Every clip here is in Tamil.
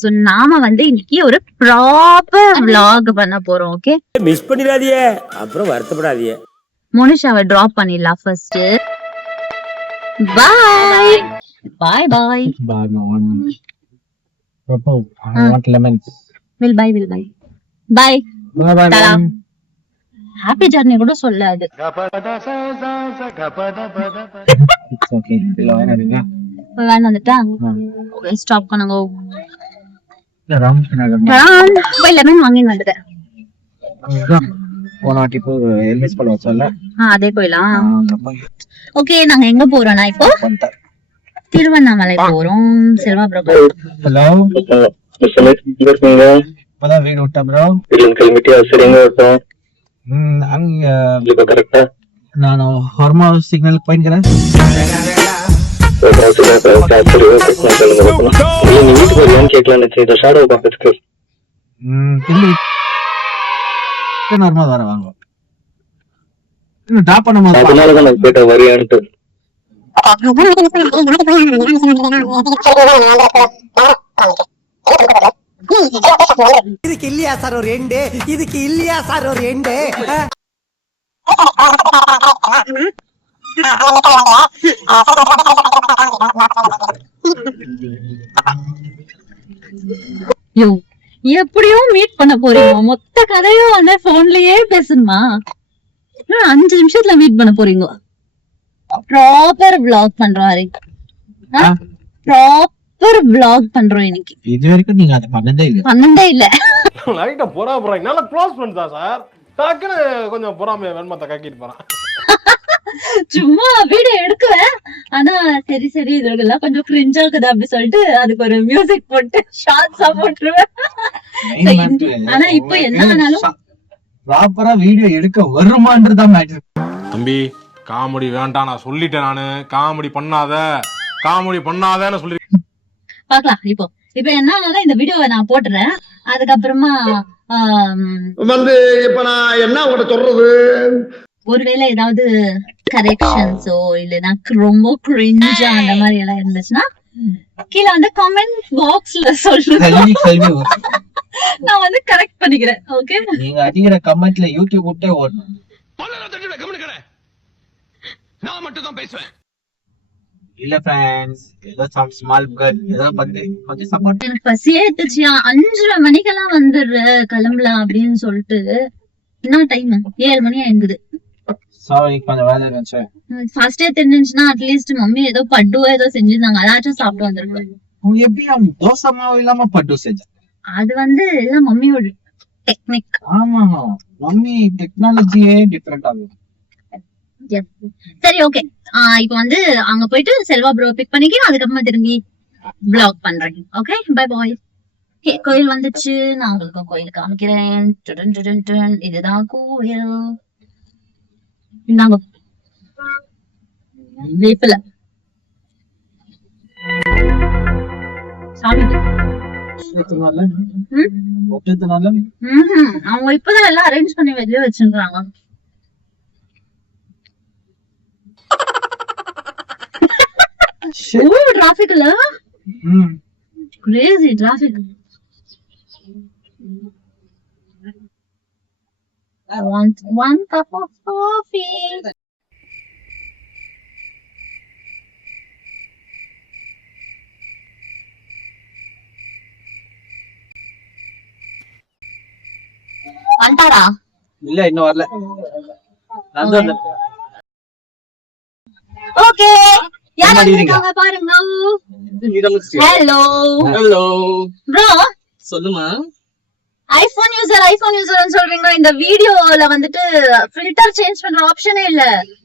சோ நாம வந்து இன்னைக்கு ஒரு ப்ராப்பர் vlog பண்ண போறோம். ஓகே, மிஸ் பண்ணிடாதீங்க, அப்புறம் வருத்தப்படாதீங்க. மோனிஷாவை டிராப் பண்ணிடலாம் first. Bye bye bye. I want lemons. Will bye bye. Bye bye. தலா. ஹாப்பி ஜர்னி கூட சொல்லாது. It's okay. வேன் வந்துட்டா ஓகே, ஸ்டாப் பண்ணுங்க. Ram. போய் லெமன் வாங்கி வந்துட்டேன். போனாட்டி இப்போ எல்எஸ் பழம் வச்சல. அதே போயிலாம். ஓகே, நாங்க எங்க போறோம்னா இப்போ திருவண்ணாமலை போறோம். செல்வா ப்ரோ. ஹலோ. இப்பதான் வீடு விட்டா ப்ரோ. கிளம்பிட்டியா? சரி, எங்க விட்டோம்? அங்க இப்ப கரெக்டா நான் ஹார்மோ சிக்னல் போயிக்கிறேன். நீ வீட்டுக்கு வருவான்னு கேட்கலான்னு இந்த ஷாடோ பாக்கிறதுக்கு. நார்மலா வர வாங்க. இன்னும் டாப் பண்ணும்போது அதனாலதான் நான் கேட்டேன் வரியான்ட்டு. இதுக்கு இல்லையா சார் ஒரு எண்டு? இதுக்கு இல்லையா சார் ஒரு எண்டு? யோ, எப்படியும் மீட் பண்ண போறீங்க. மொத்த கதையும் வந்து போன்லயே பேசணுமா? 5 நிமிஷத்துல மீட் பண்ண போறீங்க. ப்ராப்பர் vlog பண்றோம். ப்ராப்பர் vlog பண்றோம் இன்னைக்கு. இது வரைக்கும் நீங்க அதை பண்ணதே இல்ல. லைட்டா போறாங்க. நல்லா க்ளோஸ் பண்ணிட்டா சார். டக்குன்னு கொஞ்சம் பொறாமைய வெண்மத்தை கக்கிட்டு போறான். சும்மா வீடியோ எடுக்குவேன். ஆனா சரி இதெல்லாம் கொஞ்சம் கிரிஞ்சா இருக்குது அப்படி சொல்லிட்டு அதுக்கு ஒரு மியூசிக் போட்டு ஷார்ட்ஸா போட்டுருவேன். ஆனா இப்ப என்ன ஆனாலும் ப்ராப்பரா வீடியோ எடுக்க வருமான்றதா மேட்டர். தம்பி, காமெடி வேண்டாம், நான் சொல்லிட்டேன். நானு காமெடி பண்ணாதேன்னு சொல்லி பாக்கலாம். இப்ப என்ன ஆனாலும் இந்த வீடியோவை நான் போட்டுறேன். அதுக்கப்புறமா வந்து இப்ப நான் என்ன உங்கள்ட்ட சொல்றது, ஒருவேளை ஏதாவது கரெக்ஷன்ஸோ இல்லைன்னா ரொம்ப கிரிஞ்சா அந்த மாதிரி எல்லாம் இருந்துச்சுன்னா கீழே வந்து கமெண்ட் பாக்ஸ்ல சொல்லுங்க. நான் வந்து கரெக்ட் பண்ணிக்கிறேன். ஓகே, நீங்க அடிக்கிற கமெண்ட்ல யூடியூப் விட்டே ஓடணும். நான் மட்டும் தான் பேசுவேன். இல்ல ஃப்ரெண்ட்ஸ், ஏதோ சம் ஸ்மால் கட் ஏதோ பண்ணி கொஞ்சம் சப்போர்ட். எனக்கு பசியே எடுத்துச்சியா. 5:30 மணிக்கெல்லாம் வந்துடுற கிளம்பலாம் அப்படின்னு சொல்லிட்டு என்ன டைம் 7 மணி ஆயிடுது. சாரி, கொஞ்சம் வேலை இருந்துச்சு. ஃபர்ஸ்டே தெரிஞ்சுச்சுன்னா அட்லீஸ்ட் மம்மி ஏதோ பட்டுவோ ஏதோ செஞ்சிருந்தாங்க, அதாச்சும் சாப்பிட்டு வந்துருக்கேன். அவங்க எப்படி அவங்க தோசை மாவு இல்லாம பட்டு செஞ்சாங்க? அது வந்து எல்லாம் மம்மியோட டெக்னிக். ஆமா, மம்மி டெக்னாலஜியே டிஃபரெண்ட் ஆகும். சரி, ஓகே. இப்ப வந்து அங்க போயிட்டு செல்வா ப்ரோ பிக் பண்ணிக்க, அதுக்கப்புறமா திரும்பி vlog பண்றேன். Okay, bye bye. கோயில் வந்துச்சு. நான் உங்களுக்கு கோயில் காமிக்கிறேன். இதுதான் கோயில். இந்தாங்க வேப்பில சாமி. அவங்க இப்பதான் எல்லாம் அரேஞ்ச் பண்ணி வெளியே வச்சிருக்காங்க. டிராபிக் இல்ல, Crazy traffic. I want 1 cup of coffee. வந்தாரா? இல்ல, இன்னும் வரல. ஓகே, யார் வந்திருக்காங்க பாருங்க. ஹலோ ப்ரோ, சொல்லுமா. ஐபோன் யூசர் சொல்றீங்க. இந்த வீடியோல வந்துட்டு ஃபில்டர் சேஞ்ச் பண்ற ஆப்ஷனே இல்ல.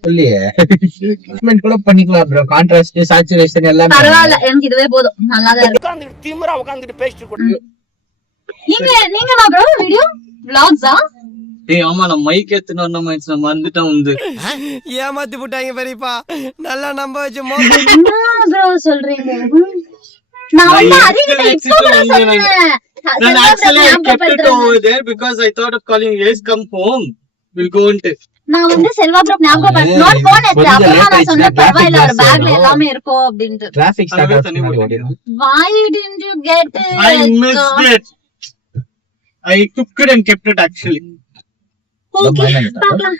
இல்லையே, ட்ரீட்மென்ட் கூட பண்ணிக்கலாம் ப்ரோ. கான்ட்ராஸ்ட், சாச்சுரேஷன் எல்லாம் பரவாயில்ல, எனக்கு இதுவே போதும். நல்லா தான் இருக்கு. உட்கார்ந்து திமிரா உட்கார்ந்துட்டு பேசிட்டு போடு. நீங்க ப்ரோ வீடியோ vlogs-ஆ? டேய், ஆமா, நான் மைக் ஏத்துன நம்ம வந்துட்டோம் வந்து. ஏமாத்தி போட்டாங்க பெரியப்பா. நல்லா நம்ப வச்சு என்ன ப்ரோ சொல்றீங்க? நான் வந்து அதிகமா எக்ஸ்போர்ட் பண்ணேன். And actually I kept it over there because I thought of calling, yes, come home, we'll go and நான் வந்து செல்வா ப்ரோ ஞாபகம் நோட் போன் எடுத்து அப்பதான் நான் சொன்னேன் பரவாயில்ல ஒரு பேக்ல எல்லாமே இருக்கும் அப்படின்ட்டு. டிராபிக் ஸ்டார்ட் ஆகுது. Why didn't you get it? I missed it. I took it and kept it actually. Okay, பார்க்கலாம்.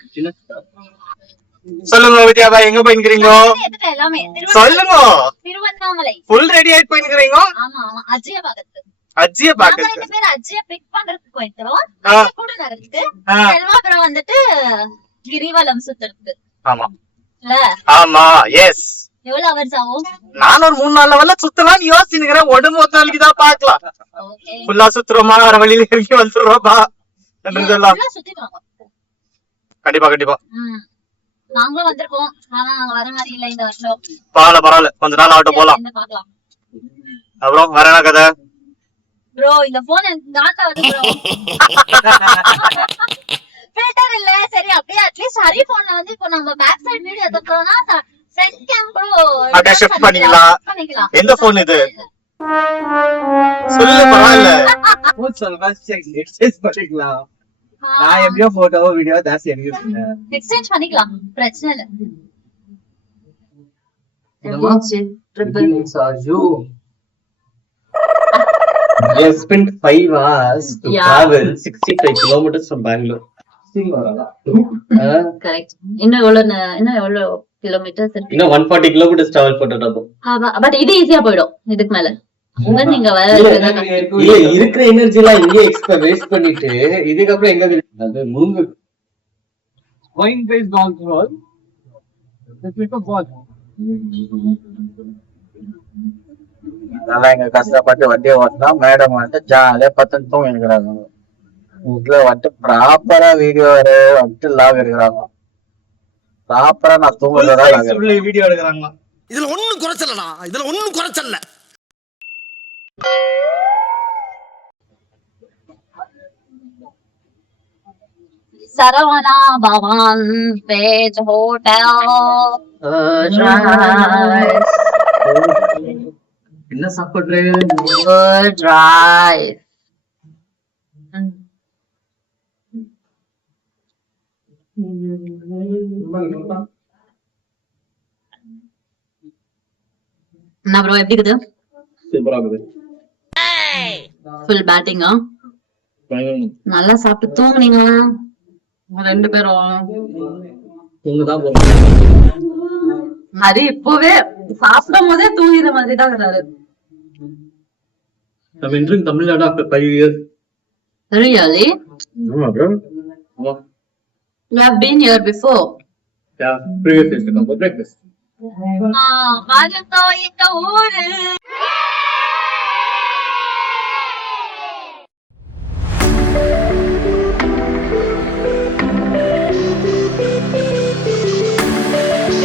சொல்லுங்க வித்யாபா, எங்க போயிருக்கீங்க? எடுத்துட்டேன் எல்லாமே. சொல்லுங்க. திருவண்ணாமலை. ஃபுல் ரெடி ஆயிட்டு போயிருக்கீங்க? ஆமா ஆமா அஜய பாக்கத்து. அஜ்ஜிய நாங்க பாக்குறது. ரெண்டு பேரும் அஜய பிக் பண்றதுக்கு போயிட்டோம். அஜய கூட நடந்துட்டு செல்வா ப்ரோ வந்துட்டு கிரிவலம் சுத்துறதுக்கு. ஆமா. இல்ல? ஆமா, எஸ். எவ்வளவு ஹவர்ஸ் ஆகும்? நான் ஒரு 3 நாள் வரல சுத்தலாம்னு யோசிச்சுக்கிறேன். உடம்பு ஒத்த வலிக்கு தான் பாக்கலாம். ஓகே. ஃபுல்லா சுத்துறோமா, வர வழியில இறங்கி வந்துடுறோமா என்றதெல்லாம். ஃபுல்லா சுத்திட்டு வாங்க. கண்டிப்பா கண்டிப்பா. நாங்களும் வந்திருக்கோம். ஆனா நாங்க வர மாதிரி இல்ல இந்த வருஷம். பரவாயில்ல கொஞ்ச நாள் ஆகட்டும் போலாம். என்ன பார்க்கலாம். அப்புறம் வேற என்ன கதை? ப்ரோ இந்த போன் எனக்கு டாட்டா வருது ப்ரோ. ஃபில்டர் இல்ல. சரி அப்படியே அட்லீஸ்ட் ஹரி போன்ல வந்து இப்போ நம்ம பேக் சைடு வீடியோ எடுத்தோம்னா ஃப்ரண்ட் கேம் ப்ரோ அப்படியே ஷிஃப்ட் பண்ணிக்கலாம். எந்த போன் இது? சொல்லு பரவாயில்ல. போன் சொல்லுங்க எக்ஸ்சேஞ்ச் பண்ணிக்கலாம். நான் எப்படியோ போட்டோ வீடியோ தாசி எனக்கு எக்ஸ்சேஞ்ச் பண்ணிக்கலாம். பிரச்சனை இல்ல. We have spent 5 hours to travel 65 kilometers from Bangalore. Correct. இன்னும் எவ்வளவு கிலோமீட்டர்ஸ் இருக்கு? இன்னும் 140 kilometers travel பண்ணிட்டோம். பட் இது ஈஸியா போயிடும் இதுக்கு மேல. நீங்க இல்ல இருக்கிற எனர்ஜி எல்லாம் இங்கே எக்ஸ்ட்ரா வேஸ்ட் பண்ணிட்டு இதுக்கப்புறம் எங்க அது மூங்கு கோயிங் பேஸ் கால் ரோல் நல்லா எங்க கஷ்டப்பட்டு வண்டியை ஓட்டினா மேடம் வந்துட்டு ஜாலியா பத்து தூங்க இருக்கிறாங்க. வீட்டுல வந்துட்டு ப்ராப்பரா வீடியோ வந்துட்டு லாக் எடுக்கிறாங்க. ப்ராப்பரா நான் தூங்குறதா வீடியோ எடுக்கிறாங்க. இதுல ஒண்ணும் குறைச்சலடா, இதுல ஒண்ணும் குறைச்சல. சரவணா பவன் பேஜ் ஹோட்டல் என்ன சாப்பிடுற? டிரைவ். என்ன ப்ரோ எப்படி இருக்குது? சூப்பரா இருக்குது. ஃபுல் பேட்டிங்கா? நல்லா சாப்பிட்டு தூங்குனீங்களா ரெண்டு பேரும்? தூங்குதான் போறோம். அது இப்பவே சாப்பிடும் போதே தூங்கிற மாதிரி தான் இருக்காரு. I'm entering Tamil Nadu after 5 years. Really? ஆமா bro. You have been here before? Yeah, previous days to come for breakfast. வாஜத்தோ இந்த ஊரு.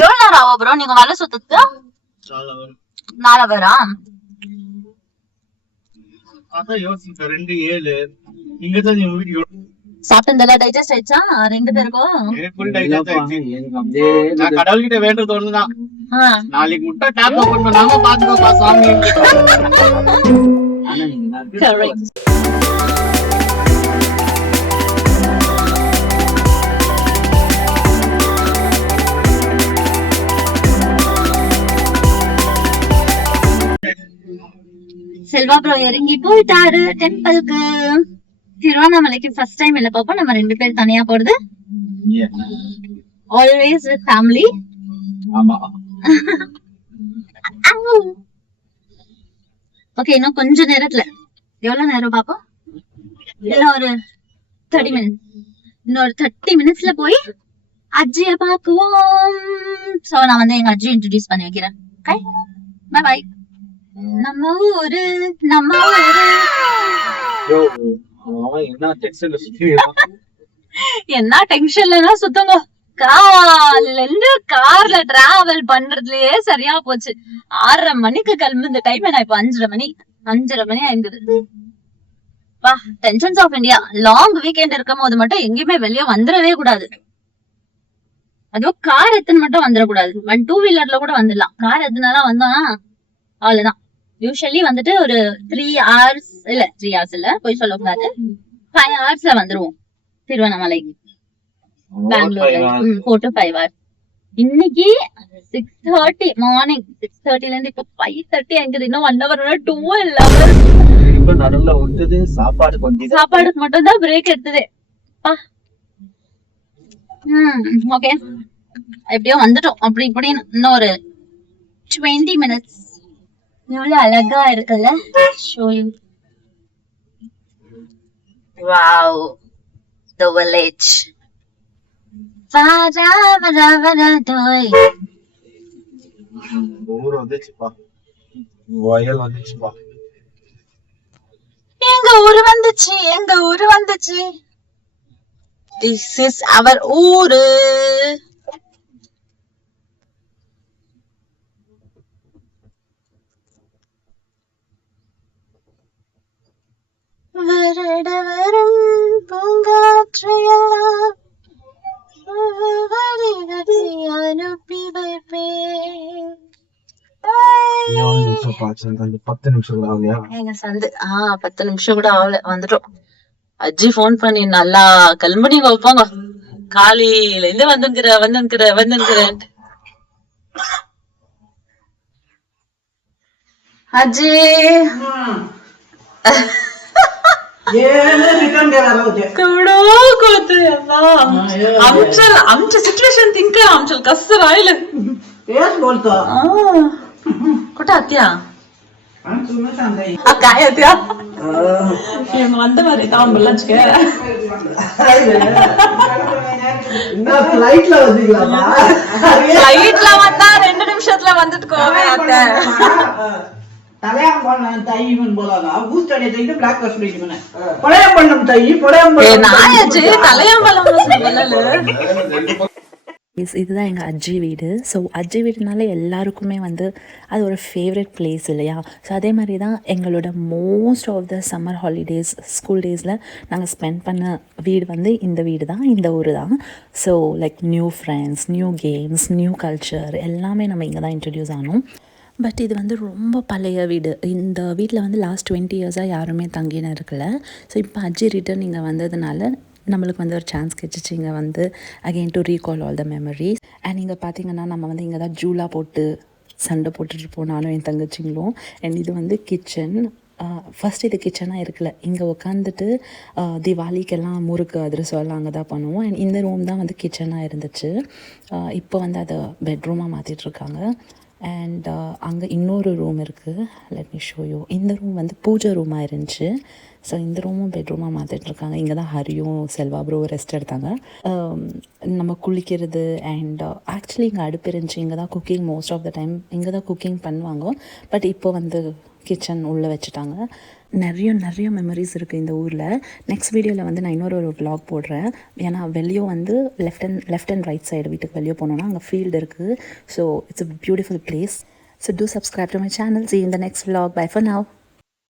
எவ்வளவு நேரம் ஆகும் ப்ரோ நீங்க மலை சுத்துக்கு? 4 பேரா? அதான் யோசிச்சேன் 2-7 இங்கதான் நீ வீடியோ சாப்பிட்டதெல்லாம் டைஜஸ்ட் ஆயிடுச்சா 2 பேருக்கும்? எனக்கு ஃபுல் டைஜஸ்ட் ஆயிடுச்சு. நான் கடவுள்கிட்ட வேண்டது ஒண்ணுதான், நாளைக்கு முட்டை டேப் ஓபன் பண்ணாம பாத்துக்கோப்பா சாமி. கரெக்ட். செல்வா ப்ரோ இறங்கி போயிட்டாரு டெம்பிளுக்கு. திருவண்ணாமலைக்கு ஃபர்ஸ்ட் டைம் இல்ல பாப்பா நம்ம 2 பேர் தனியா போறது. Always with family. ஆமா. ஓகே இன்னும் கொஞ்ச நேரத்துல எவ்வளவு நேரம் பாப்பா? இல்ல ஒரு 30 மினிட்ஸ். இன்னொரு 30 மினிட்ஸ்ல போய் அஜிய பாக்குவோம். சோ நான் வந்து எங்க அஜி இன்ட்ரோடியூஸ் பண்ணி வைக்கிறேன். Okay bye bye. நம்ம ஊரு நம்ம ஊரு. என்ன டென்ஷன்ல சுத்தங்க. காலையில இருந்து கார்ல டிராவல் பண்றதுலயே சரியா போச்சு. 6:30 மணிக்கு கிளம்பு. இந்த டைம் நான் இப்ப 5:30 மணி ஆயிருந்தது. வா tensions of India. Long weekend இருக்கும் போது மட்டும் எங்கேயுமே வெளியே வந்துடவே கூடாது. அதுவும் கார் எத்தனை மட்டும் வந்துடக்கூடாது. 2 வீலர்ல கூட வந்துடலாம். கார் எத்தனால வந்தோம்னா அவ்வளவுதான். யூஸ்வலி வந்துட்டு ஒரு 3 hours இல்ல 3 hours இல்ல போய் சொல்லக்கூடாது 5 hours வந்துருவோம் திருவண்ணாமலைக்கு. பெங்களூர்ல 4 to 5 hours. இன்னைக்கு 6:30 மார்னிங் 6:30ல இருந்து இப்ப 5:30 ஆகுது. இன்னும் 1 hour 12 hours. இப்ப நடுவுல விட்டது சாப்பாடு கொஞ்சம் சாப்பாடுக்கு மட்டும் தான் பிரேக் எடுத்தது. ஓகே, எப்படியோ வந்துட்டோம். அப்படி இப்படின்னு இன்னும் ஒரு 20 minutes. எவ்வளவு அழகா இருக்குல்ல. show you. Wow, the village. வர வர வர தோய். ஊர் வந்துச்சுப்பா, வயல் வந்துச்சுப்பா. எங்க ஊரு வந்துச்சு, எங்க ஊரு வந்துச்சு. This is our ஊரு. வருட வரும் பூங்காற்றையெல்லாம் அனுப்பி வைப்பேன். 10 நிமிஷம் கூட ஆகலையா? எங்க சந்து 10 நிமிஷம் கூட ஆகல, வந்துட்டோம். அஜி போன் பண்ணி நல்லா கல்மணி வைப்பாங்க. காலையில இருந்து வந்துங்கிறேன். அஜி कवडो कोते अप्पा आमच्या सिच्युएशन थिंक कर. आमच्या कसं राहिलं तेच बोलतो. कुठं आत्या काय आत्या वंद मारी तावून बोलाच के फ्लाइट ला वंदा 2 நிமிஷத்துல வந்துட்டு கோவே அத்தை. தலையாம்பழம் இதுதான் எங்கள் அஜ்ஜி வீடு. ஸோ அஜ்ஜி வீடுனால எல்லாருக்குமே வந்து அது ஒரு ஃபேவரட் பிளேஸ் இல்லையா? ஸோ அதே மாதிரி தான் எங்களோட most of the summer holidays school டேஸில் நாங்கள் ஸ்பெண்ட் பண்ண வீடு வந்து இந்த வீடு தான், இந்த ஊர் தான். So like new friends, new games, new culture எல்லாமே நம்ம இங்கே தான் இன்ட்ரடியூஸ் ஆனோம். பட் இது வந்து ரொம்ப பழைய வீடு. இந்த வீட்டில் வந்து லாஸ்ட் 20 இயர்ஸாக யாருமே தங்கின இருக்கல. ஸோ இப்போ அஜ்ஜி ரிட்டர்ன் இங்கே வந்ததுனால நம்மளுக்கு வந்து ஒரு சான்ஸ் கிடச்சிச்சு இங்கே வந்து again to recall all the memories. And இங்கே பார்த்தீங்கன்னா நம்ம வந்து இங்கே தான் ஜூலா போட்டு சண்டை போட்டுட்ருப்போம், நானும் என் தங்கச்சிங்களும். அண்ட் இது வந்து கிச்சன். ஃபஸ்ட் இது கிச்சனாக இருக்கல, இங்கே உட்காந்துட்டு தீபாவளிக்கெல்லாம் முறுக்கு அதிரசம் எல்லாம் அங்கே தான் பண்ணுவோம். அண்ட் இந்த ரூம் தான் வந்து கிச்சனாக இருந்துச்சு. இப்போ வந்து அதை பெட்ரூமாக மாற்றிட்டுருக்காங்க. அண்ட் அங்கே இன்னொரு ரூம் இருக்குது, லெட் மீ ஷோ யூ. இந்த ரூம் வந்து பூஜை ரூமாக இருந்துச்சு. ஸோ இந்த ரூமும் பெட்ரூமாக மாற்றிட்டுருக்காங்க. இங்கே தான் ஹரியும் செல்வா ப்ரோ ரெஸ்ட் எடுத்தாங்க. நம்ம குளிக்கிறது அண்ட் ஆக்சுவலி இங்கே அடுப்பு இருந்துச்சு. இங்கே தான் cooking most of the time இங்கே தான் குக்கிங் பண்ணுவாங்க. பட் இப்போ வந்து கிச்சன் உள்ளே வச்சுட்டாங்க. நிறைய மெமரிஸ் இருக்குது இந்த ஊரில். நெக்ஸ்ட் வீடியோவில் வந்து நான் இன்னொரு vlog போடுறேன். ஏன்னா வெளியே வந்து லெஃப்ட் அண்ட் ரைட் சைடு வீட்டுக்கு வெளியே போனோன்னா அங்கே ஃபீல்டு இருக்குது. So it's a beautiful place. So do subscribe to my channel. See you in the next vlog. Bye for now.